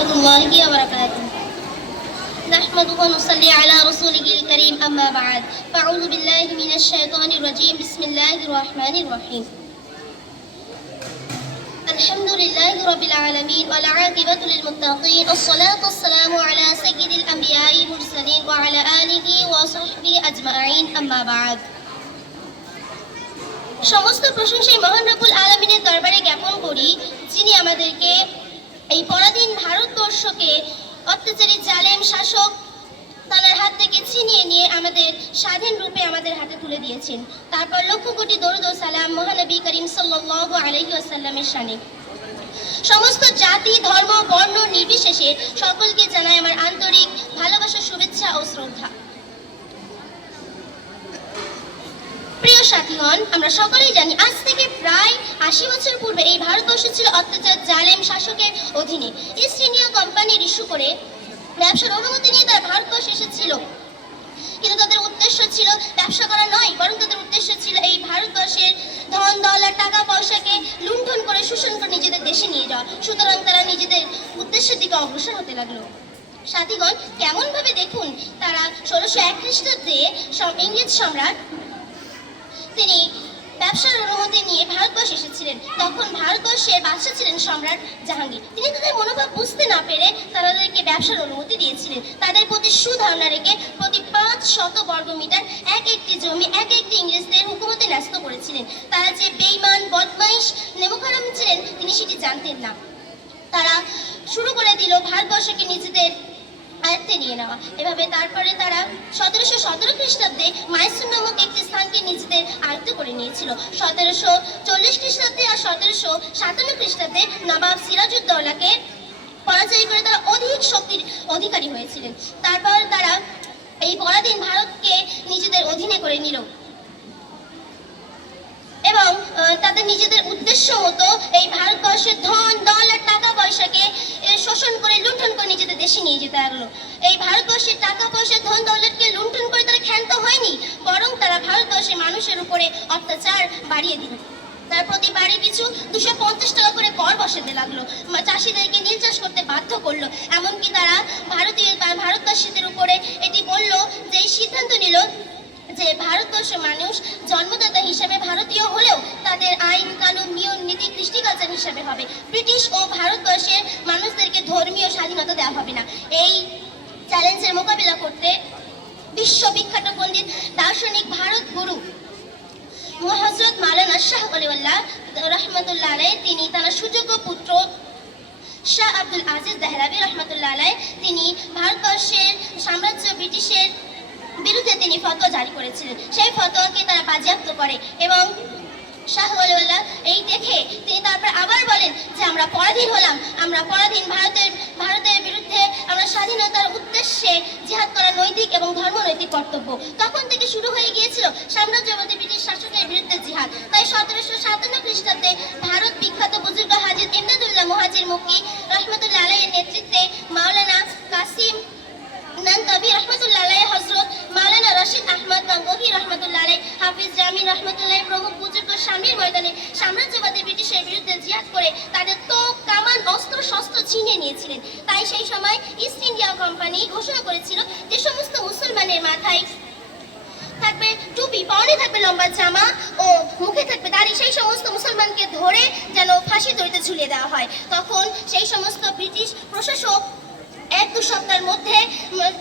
রহমতুল্লাহি ওয়া বারাকাতুহু। نحمده ونصلي على رسوله الكريم أما بعد فأعوذ بالله من الشيطان الرجيم بسم الله الرحمن الرحيم الحمد لله رب العالمين والعاقبة للمتقين والصلاة والسلام على سيد الأنبياء المرسلين وعلى آله وصحبه أجمعين أما بعد সমস্ত প্রশংসাই মহান রব্বুল আলামিনের দরবারে জ্ঞাপন করি, যিনি আমাদেরকে এই পরাধীন ভারতবর্ষকে অত্যাচারী জালেম শাসক তাদের হাত থেকে ছিনিয়ে নিয়ে আমাদের স্বাধীন রূপে আমাদের হাতে তুলে দিয়েছেন। তারপর লক্ষ কোটি দরুদ ও সালাম মহানবী করিম সাল্লাল্লাহু আলাইহি ওয়াসাল্লামের শানে। সমস্ত জাতি ধর্ম বর্ণ নির্বিশেষে সকলকে জানাই আমার আন্তরিক ভালোবাসা, শুভেচ্ছা ও শ্রদ্ধা। প্রিয় সাথীগণ, আমরা সকলেই জানি আজ থেকে প্রায় ৮০ বছর পূর্বে এই ভারতবর্ষ ছিল অত্যাচার জালেম শাসকের অধীনে। ইস্ট ইন্ডিয়া কোম্পানির ইস্যু করে ব্যবসার অনুমতি নিয়ে তারা ভারতবর্ষে এসেছিল, কিন্তু তাদের উদ্দেশ্য ছিল ব্যবসা করা নয়, বরং তাদের উদ্দেশ্য ছিল এই ভারতবর্ষের ধন দৌলত টাকা পয়সাকে লুণ্ঠন করে শোষণ করে নিজেদের দেশে নিয়ে যাওয়া। সুতরাং তারা নিজেদের উদ্দেশ্যের দিকে অগ্রসর হতে লাগলো। সাথীগণ, কেমন ভাবে দেখুন, তারা ১৬০১ খ্রিস্টাব্দে ইংরেজ সম্রাট তিনি ব্যবসার অনুমতি নিয়ে ভারতবর্ষে এসেছিলেন। তখন ভারতবর্ষের বাদশা ছিলেন সম্রাট জাহাঙ্গীর। তিনি তাদের মনোভাব বুঝতে না পেরে তাদেরকে ব্যবসার অনুমতি দিয়েছিলেন। তাদের প্রতি সুধারণা রেখে প্রতি ৫০০ বর্গমিটার এক একটি জমি এক একটি ইংরেজদের হুকুমতে ন্যস্ত করেছিলেন। তারা যে বেঈমান বদমাইশ নেমোখারাম ছিলেন তিনি সেটি জানতেন না। তারা শুরু করে দিল ভারতবর্ষকে নিজেদের আয়ত্তে নিয়ে নেওয়া। এভাবে তারপরে তারা ১৭১৭ খ্রিস্টাব্দে মাইসুর নামক একটি স্থানকে নিজেদের আয়ত্ত করে নিয়েছিল। ১৭৪০ খ্রিস্টাব্দে আর ১৭৫৭ খ্রিস্টাব্দে নবাব সিরাজউদ্দৌলাকে পরাজয় করে তারা অধিক শক্তির অধিকারী হয়েছিলেন। তারপর তারা এই পরাধীন ভারতকে নিজেদের অধীনে করে নিল এবং তাদের নিজেদের উদ্দেশ্য মতো এই ভারতবর্ষের ধন দৌলত টাকা পয়সাকে শোষণ করে লুণ্ঠন করে নিজেদের দেশে নিয়ে যেতে লাগলো। এই ভারতবর্ষের টাকা পয়সা ধন দৌলতকে লুণ্ঠন করে তারা ক্ষান্ত হয়নি, বরং তারা ভারতবর্ষের মানুষের উপরে অত্যাচার বাড়িয়ে দিল। তার প্রতি বাড়ি পিছু ২৫০ টাকা করে কর বসাতে লাগলো, চাষিদেরকে নীল চাষ করতে বাধ্য করলো। এমনকি তারা ভারতবাসীদের উপরে এটি বলল যে এই সিদ্ধান্ত নিল যে ভারতবর্ষের মানুষ জন্মদাতা হিসেবে ভারতীয় হলেও তাদের আইন কানুন নিয়ম নীতি কৃষ্টিকালচার হিসাবে হবে। ব্রিটিশ ও ভারতবর্ষের মানুষদেরকে ধর্মীয় স্বাধীনতা দেওয়া হবে না। এই চ্যালেঞ্জের মোকাবিলা করতে বিশ্ববিখ্যাত পণ্ডিত দার্শনিক ভারত গুরু হযরত মাওলানা শাহ ওলিউল্লাহ রহমতুল্লাহ আলাইহি, তিনি তার সুযোগ্য পুত্র শাহ আব্দুল আজিজ দেহলাভী রহমতুল্লাহ আলাইহি, তিনি ভারতবর্ষের সাম্রাজ্য ব্রিটিশের বিরুদ্ধে তিনি ফতোয়া জারি করেছিলেন। সেই ফতোয়াকে তারা বাজেয়াপ্ত করে এবং শাহ ওলিউল্লাহ এই দেখে তিনি তারপর আবার বলেন যে আমরা পরাধীন হলাম, আমরা পরাধীন ভারতের বিরুদ্ধে আমরা স্বাধীনতার উদ্দেশ্যে জিহাদ করা নৈতিক এবং ধর্মনৈতিক কর্তব্য। তখন থেকে শুরু হয়ে গিয়েছিল সাম্রাজ্যবাদী ব্রিটিশ শাসকের বিরুদ্ধে জিহাদ। তাই ১৭৫৭ খ্রিস্টাব্দে ভারত বিখ্যাত বুজুর্গ হাজী ইমদাদুল্লাহ মুহাজির মক্কি রহমতুল্লাহ আলাইহির নেতৃত্বে মাওলানা কাসিম নানতাবি রহমতুল্লাহ আলাইহি, হযরত মাওলানা রশিদ আহমদ গাঙ্গোহী রহমতুল্লাহ আলাইহি, হাফিজ জামিল রহমতুল্লাহ প্রমুখ বুজুর্গ শামীর ময়দানে সাম্রাজ্যবাদী ব্রিটিশের বিরুদ্ধে জিহাদ করে তাদের তোপ কামান অস্ত্র শস্ত্র ছিনিয়ে নিয়েছিলেন। তাই সেই সময় ইস্ট ইন্ডিয়া কোম্পানি ঘোষণা করেছিল যে সমস্ত মুসলমানের মাথায় থাকবে টুপি, পরনে থাকবে লম্বা জামা ও মুখে থাকবে দাড়ি, সেই সমস্ত মুসলমানকে ধরে যেন ফাঁসি দড়িতে ঝুলিয়ে দেওয়া হয়। তখন সেই সমস্ত ব্রিটিশ প্রশাসক ১-২ সপ্তাহের মধ্যে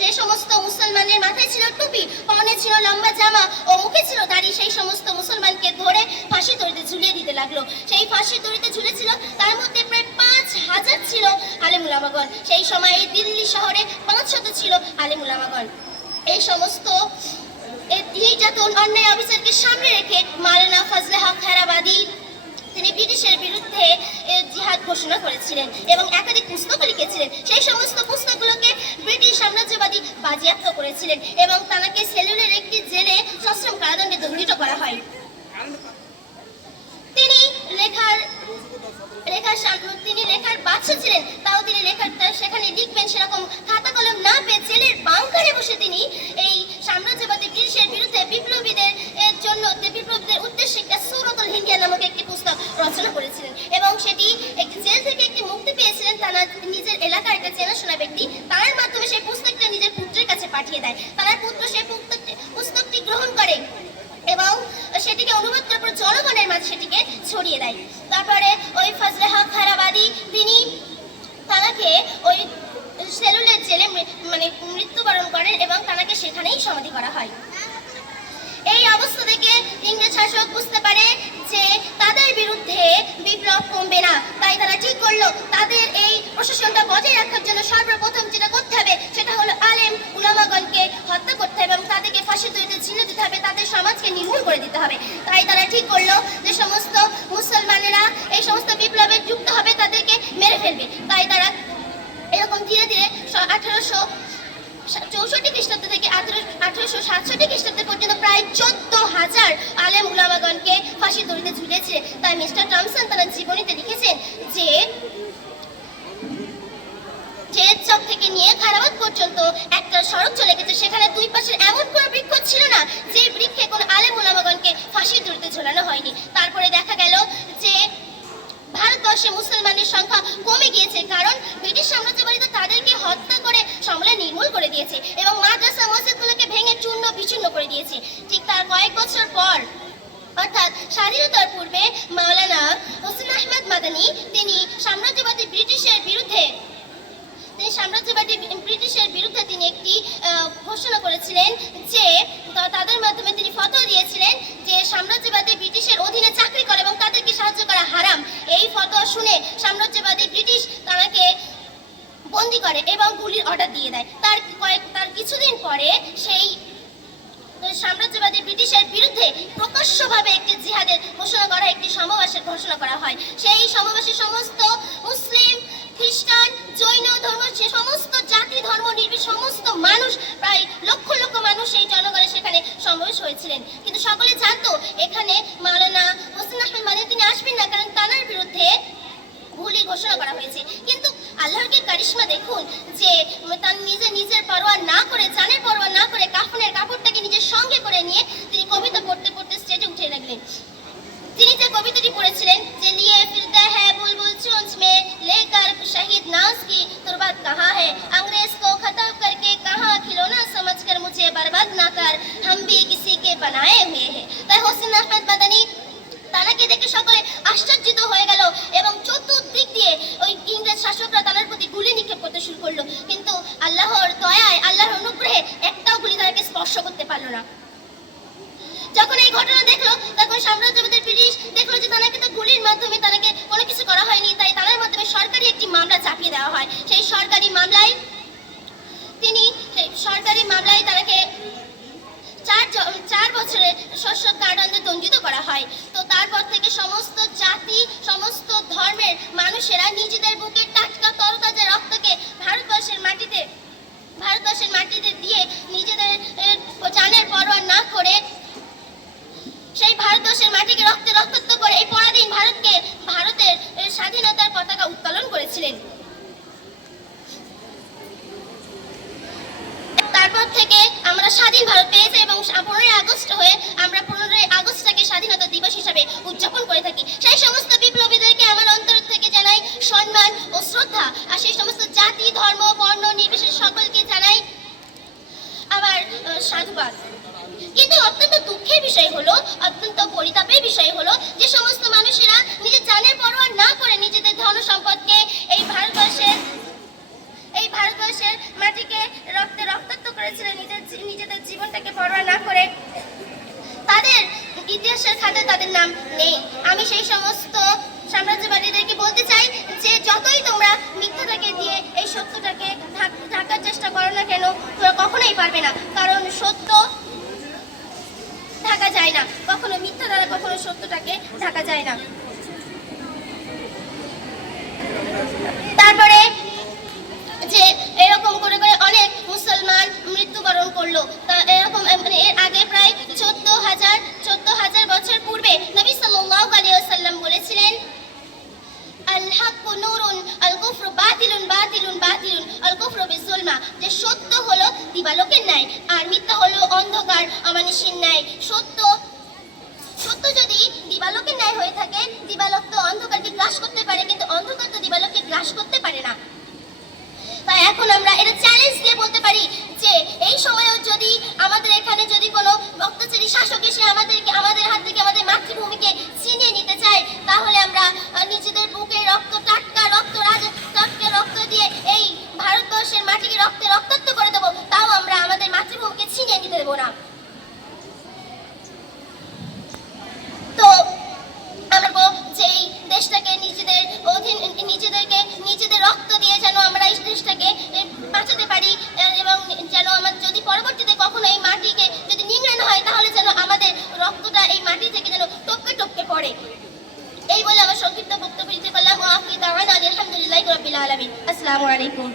যে সমস্ত মুসলমানের মাথায় ছিল টুপি, পরনে ছিল লম্বা জামা ও মুখে ছিল দাড়ি, সেই সমস্ত মুসলমানকে ধরে ফাঁসি দড়িতে ঝুলিয়ে দিতে লাগলো। সেই ফাঁসি দড়িতে ঝুলেছিল তার মধ্যে প্রায় ৫০০০ ছিল আলেম উলামাগণ। সেই সময়ে দিল্লি শহরে ৫০০ ছিল আলেম উলামাগণ। এই সমস্ত নির্যাতন অন্যায় অবিচারকে সামনে রেখে মাওলানা ফজলে হক খায়রাবাদী তিনি ব্রিটিশের বিরুদ্ধে জিহাদ ঘোষণা করেছিলেন এবং একাধিক পুস্তক লিখেছিলেন। সেই সমস্ত পুস্তকগুলোকে ব্রিটিশ সাম্রাজ্যবাদী বাজেয়াপ্ত করেছিলেন এবং তাকে সেলুলের একটি জেলে সশ্রম কারাদণ্ডে দণ্ডিত করা হয়। তিনি লেখার বাদশা ছিলেন, তাও তিনি সেখানে লিখবেন সেরকম খাতা কলম না পেয়ে জেলের বাংকারে বসে তিনি এই সাম্রাজ্যবাদী ব্রিটিশের বিরুদ্ধে বিপ্লবীদের উদ্দেশ্যে একটা সূরাতুল হিন্দিয়া নামক একটি পুস্তক রচনা করেছিলেন এবং সেটি একটি জেল থেকে একটি মুক্তি পেয়েছিলেন। তারা নিজের এলাকার একটা চেনাশোনা ব্যক্তি, তার মাধ্যমে সেই পুস্তকটা নিজের পুত্রের কাছে পাঠিয়ে দেয়। তার পুত্র সেই পুস্তকটি গ্রহণ করে এবং সেটিকে অনুবাদ করার পর জনগণের মাঝে সেটিকে ছড়িয়ে দেয়। তারপরে ওই ফজলে হক খায়রাবাদী তিনি তানাকে ওই সেলুলের জেলে মৃত্যুবরণ করেন এবং তানাকে সেখানেই সমাধি করা হয়। এই অবস্থা থেকে ইংরেজ শাসক বুঝতে পারে যে তাদের বিরুদ্ধে বিপ্লব কমবে না, তাই তারা ঠিক করলো তাদের এই প্রশাসনটা বজায় রাখার জন্য সর্বপ্রথম যেটা করতে হবে সেটা হলো আলেম উলামাগণকে হত্যা করতে হবে এবং তাদেরকে ফাঁসির দড়িতে ঝুলিয়ে দিতে হবে, তাদের সমাজকে নির্মূল করে দিতে হবে। তাই তারা ঠিক করলো যে সমস্ত মুসলমানেরা এই সমস্ত বিপ্লবে যুক্ত হবে তাদেরকে মেরে ফেলবে। তাই তারা এরকম ধীরে ধীরে 1864 খ্রিস্টাব্দ থেকে 1867 খ্রিস্টাব্দ পর্যন্ত প্রায় 14,000 আলেম উলামাগণকে ফাঁসির দড়িতে ঝুলিয়েছে। তাই মিস্টার টমসন তার জীবনীতে লিখেছেন যে জেলের চক থেকে নিয়ে খায়রাবাদ পর্যন্ত একটা সড়ক চলে গেছে, সেখানে দুই পাশে এমন কোনো বৃক্ষ ছিল না যে বৃক্ষে কোনো আলেম উলামাগণকে ফাঁসির দড়িতে ঝোলানো হয়নি। তারপরে দেখা গেল যে ভারতবর্ষে মুসলমানের সংখ্যা কমে গিয়েছে, কারণ ব্রিটিশ সাম্রাজ্যবাদী তো তাদেরকে হত্যা করে সমূলে নির্মূল করে দিয়েছে এবং মাদ্রাসা মসজিদগুলোকে ভেঙে চূর্ণ বিচূর্ণ করে দিয়েছে। ঠিক তার কয়েক বছর পর অর্থাৎ স্বাধীনতার পূর্বে মাওলানা হোসেন আহমেদ মাদানী তিনি সাম্রাজ্যবাদী ব্রিটিশের বিরুদ্ধে তিনি একটি ঘোষণা করেছিলেন যে তাদের মাধ্যমে তিনি ফতোয়া দিয়েছিলেন যে সাম্রাজ্যবাদী ব্রিটিশের অধীনে চাকরি করা এবং তাদেরকে সাহায্য করা হারাম। এই ফতোয়া শুনে সাম্রাজ্যবাদী ব্রিটিশ তাকে বন্দী করে এবং গুলির অর্ডার দিয়ে দেয়। তার কিছুদিন পরে সেই সাম্রাজ্যবাদী ব্রিটিশের বিরুদ্ধে প্রকাশ্যভাবে একটি জিহাদের ঘোষণা করা, একটি সমাবেশের ঘোষণা করা হয়। সেই সমাবেশে সমস্ত মুসলিম, খ্রিস্টান, জৈন ধর্ম, সে সমস্ত জাতি ধর্ম নির্বিশেষে সমস্ত মানুষ, প্রায় লক্ষ লক্ষ মানুষ সেই জনগণের সেখানে সমাবেশ হয়েছিলেন। কিন্তু সকলে জানতো এখানে মাওলানা হোসেন আহমেদ মাদানী তিনি আসবেন না, কারণ তার বিরুদ্ধে গুলি ঘোষণা করা হয়েছে। কিন্তু আল্লাহর কি কারিশমা দেখুন যে তার নিজের পরোয়া না করে, জানের পরোয়া না করে কাফনের কাপড়টাকে নিজের সঙ্গে করে নিয়ে তিনি কবিতা পড়তে পড়তে স্টেজে উঠে লাগলেন। তিনি যে কবিতাটি পড়েছিলেন যে লিয়ে ফিরতা হ্যায় বুলবুল চুंच में लेकर शहीद नाज की तुरबत कहाँ है, अंग्रेज को खत्म करके कहाँ खिलौना समझकर मुझे बर्बाद ना कर, हम भी किसी के बनाए हुए हैं। তাই হোসেন আহমেদ মাদানী তানাকে দেখে সকলে আশ্চর্যিত হয়ে গেল এবং চতুর্দিক দিয়ে ওই ইংরেজ শাসকরা তানার প্রতি গুলি নিক্ষেপ করতে শুরু করলো। কিন্তু আল্লাহর দয়ায়, আল্লাহর অনুগ্রহে একটাও গুলি তাকে স্পর্শ করতে পারলো না। যখন এই ঘটনা দেখলো তখন সাম্রাজ্যবাদী ব্রিটিশ দেখলো যে তানাকে তো গুলির মাধ্যমে তানাকে কোনো কিছু করা হয়নি, তাই তার মাধ্যমে সরকারি একটি মামলা চাপিয়ে দেওয়া হয়। সেই সরকারি মামলায় তাকে 4 বছরের সশ্রম কারাদণ্ডে দণ্ডিত করা হয়। তো তারপর থেকে সমস্ত জাতি, সমস্ত ধর্মের মানুষেরা নিজেদের বুকের টাটকা তরতাজা রক্তকে ভারতবর্ষের মাটিতে দিয়ে নিজেদের জানের পরোয়া না করে সেই ভারতবর্ষের মাটিকে রক্তে রক্তাক্ত করে এই পরাধীন ভারতের স্বাধীনতার পতাকা উত্তোলন করেছিলেন। তারপর থেকে আমরা স্বাধীন ভারত পেয়েছি এবং 15ই আগস্ট হয়ে আমরা 15ই আগস্টটাকে স্বাধীনতা দিবস হিসাবে উদযাপন করে থাকি। সেই সমস্ত বিপ্লবীদেরকে আমার অন্তর থেকে জানাই সম্মান ও শ্রদ্ধা, আর সেই সমস্ত জাতি, ধর্ম, বর্ণ নির্বিশেষে সকলকে জানাই আমার সাধুবাদ। কিন্তু অত্যন্ত দুঃখের বিষয় হলো, অত্যন্ত পরিতাপের বিষয় হলো যে সমস্ত মানুষেরা নিজের জানের পরোয়া না করে নিজেদের ধন সম্পদকে এই ভারতবর্ষের মাটিকে রক্তে রক্তাক্ত করেছিলেন, নিজেদের জীবনটাকে পরোয়া না করে, তাদের ইতিহাসের খাতায় তাদের নাম নেই। আমি সেই সমস্ত সাম্রাজ্যবাদীদেরকে বলতে চাই যে যতই তোমরা মিথ্যাটাকে দিয়ে এই সত্যটাকে ঢাকার চেষ্টা করো না কেন, তোমরা কখনোই পারবে না, কারণ সত্য ঢাকা যায় না, কখনো মিথ্যা দ্বারা কখনো সত্যটাকে ঢাকা যায় না। তারপরে যে এরকম করে করে অনেক মুসলমান মৃত্যুবরণ করলো। তা এরকম এর আগে প্রায় 14,000 বছর পূর্বে নবী সাল্লাল্লাহু আলাইহি ওয়াসাল্লাম বলেছিলেন আল হাক্কু নূরুন আল কুফরু বাতিলুন বাতিলুন বাতিলুন আল কুফরু বিজুলমা, যে সত্য হলো দিবালোকের ন্যায় আর মিথ্যা হলো অন্ধকার অমানুষের ন্যায়। সত্য যদি দিবালোকের ন্যায় হয়ে থাকে, দিবালোক তো অন্ধকারকে গ্রাস করতে পারে, কিন্তু অন্ধকার তো দিবালোককে গ্রাস করতে পারে না। এখন আমরা এটা চ্যালেঞ্জ দিয়ে বলতে পারি যে এই সময়েও যদি আমাদের এখানে যদি কোনো অত্যাচারী শাসক এসে আমাদের হাত থেকে আমাদের মাতৃভূমিকে ছিনিয়ে নিতে চায়, তাহলে আমরা নিজেদের বুকে রক্ত টাটকা রক্ত দিয়ে এই ভারতবর্ষের মাটিকে রক্তাক্ত করে দেবো, তাও আমরা আমাদের মাতৃভূমিকে ছিনিয়ে নিতে দেবো না। তো আমরা যে এই দেশটাকে নিজেদের রক্ত দিয়ে যেন আমরা এই দেশটাকে বাঁচাতে পারি, এবং যেন আমার যদি পরবর্তীতে কখনো এই মাটিকে যদি নিংড়ানো হয়, তাহলে যেন আমাদের রক্তটা এই মাটি থেকে যেন টপকে টপকে পড়ে। এই বলে আমার সংক্ষিপ্ত বক্তব্য দিতে পারলাম। আলহামদুলিল্লাহি রাব্বিল আলামিন। আসসালামু আলাইকুম।